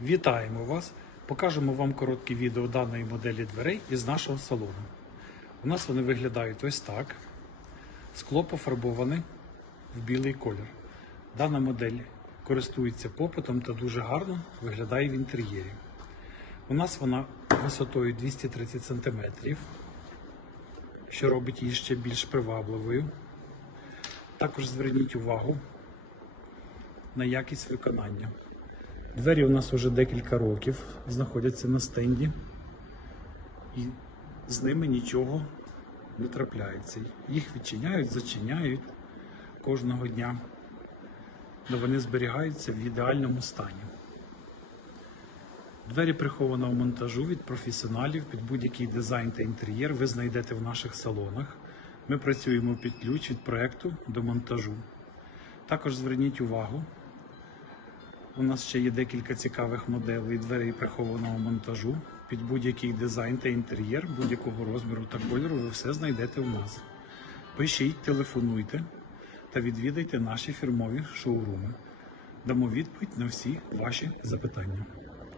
Вітаємо вас! Покажемо вам коротке відео даної моделі дверей із нашого салону. У нас вони виглядають ось так. Скло пофарбоване в білий колір. Дана модель користується попитом та дуже гарно виглядає в інтер'єрі. У нас вона висотою 230 см, що робить її ще більш привабливою. Також зверніть увагу на якість виконання. Двері у нас вже декілька років знаходяться на стенді, і з ними нічого не трапляється. Їх відчиняють, зачиняють кожного дня, але вони зберігаються в ідеальному стані. Двері прихованого монтажу від професіоналів під будь-який дизайн та інтер'єр ви знайдете в наших салонах. Ми працюємо під ключ від проекту до монтажу. Також зверніть увагу, у нас ще є декілька цікавих моделей дверей прихованого монтажу. Під будь-який дизайн та інтер'єр будь-якого розміру та кольору ви все знайдете у нас. Пишіть, телефонуйте та відвідайте наші фірмові шоуруми. Дамо відповідь на всі ваші запитання.